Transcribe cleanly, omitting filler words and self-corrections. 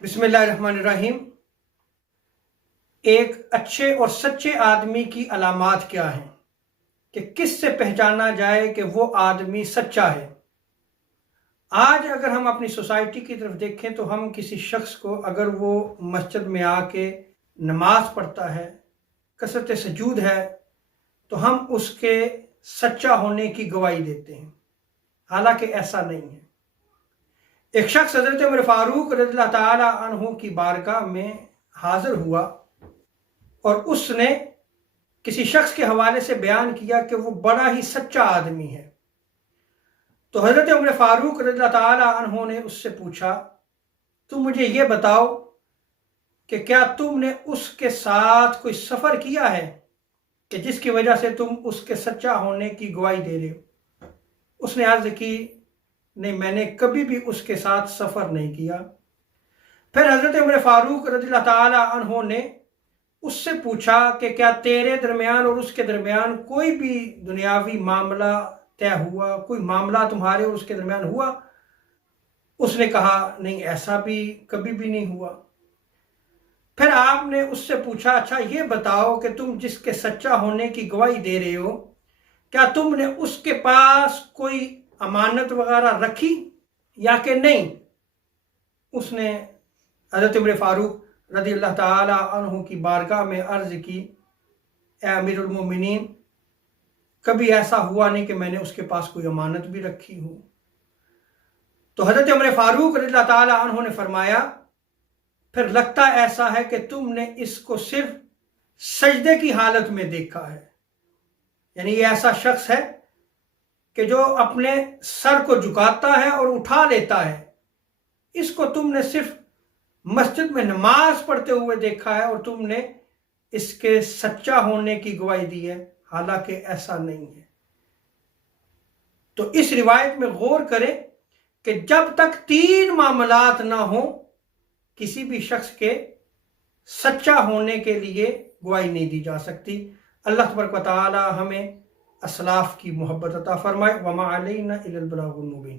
بسم اللہ الرحمن الرحیم۔ ایک اچھے اور سچے آدمی کی علامات کیا ہیں کہ کس سے پہچانا جائے کہ وہ آدمی سچا ہے؟ آج اگر ہم اپنی سوسائٹی کی طرف دیکھیں تو ہم کسی شخص کو اگر وہ مسجد میں آ کے نماز پڑھتا ہے، کثرت سجود ہے، تو ہم اس کے سچا ہونے کی گواہی دیتے ہیں، حالانکہ ایسا نہیں ہے۔ ایک شخص حضرت عمر فاروق رضی اللہ تعالی عنہ کی بارگاہ میں حاضر ہوا اور اس نے کسی شخص کے حوالے سے بیان کیا کہ وہ بڑا ہی سچا آدمی ہے۔ تو حضرت عمر فاروق رضی اللہ تعالی عنہ نے اس سے پوچھا، تم مجھے یہ بتاؤ کہ کیا تم نے اس کے ساتھ کوئی سفر کیا ہے کہ جس کی وجہ سے تم اس کے سچا ہونے کی گواہی دے رہے ہو؟ اس نے عرض کی، نہیں، میں نے کبھی بھی اس کے ساتھ سفر نہیں کیا۔ پھر حضرت عمر فاروق رضی اللہ تعالی عنہ نے اس سے پوچھا کہ کیا تیرے درمیان اور اس کے درمیان کوئی بھی دنیاوی معاملہ طے ہوا، کوئی معاملہ تمہارے اور اس کے درمیان ہوا؟ اس نے کہا، نہیں، ایسا بھی کبھی بھی نہیں ہوا۔ پھر آپ نے اس سے پوچھا، اچھا یہ بتاؤ کہ تم جس کے سچا ہونے کی گواہی دے رہے ہو، کیا تم نے اس کے پاس کوئی امانت وغیرہ رکھی یا کہ نہیں؟ اس نے حضرت عمر فاروق رضی اللہ تعالی عنہ کی بارگاہ میں عرض کی، اے امیر المومنین، کبھی ایسا ہوا نہیں کہ میں نے اس کے پاس کوئی امانت بھی رکھی ہو۔ تو حضرت عمر فاروق رضی اللہ تعالی عنہ نے فرمایا، پھر لگتا ایسا ہے کہ تم نے اس کو صرف سجدے کی حالت میں دیکھا ہے، یعنی یہ ایسا شخص ہے کہ جو اپنے سر کو جھکاتا ہے اور اٹھا لیتا ہے، اس کو تم نے صرف مسجد میں نماز پڑھتے ہوئے دیکھا ہے اور تم نے اس کے سچا ہونے کی گواہی دی ہے، حالانکہ ایسا نہیں ہے۔ تو اس روایت میں غور کریں کہ جب تک تین معاملات نہ ہوں، کسی بھی شخص کے سچا ہونے کے لیے گواہی نہیں دی جا سکتی۔ اللہ تبارک و تعالی ہمیں اسلاف کی محبت عطا فرمائے۔ وما علینا الا البلاغ المبین۔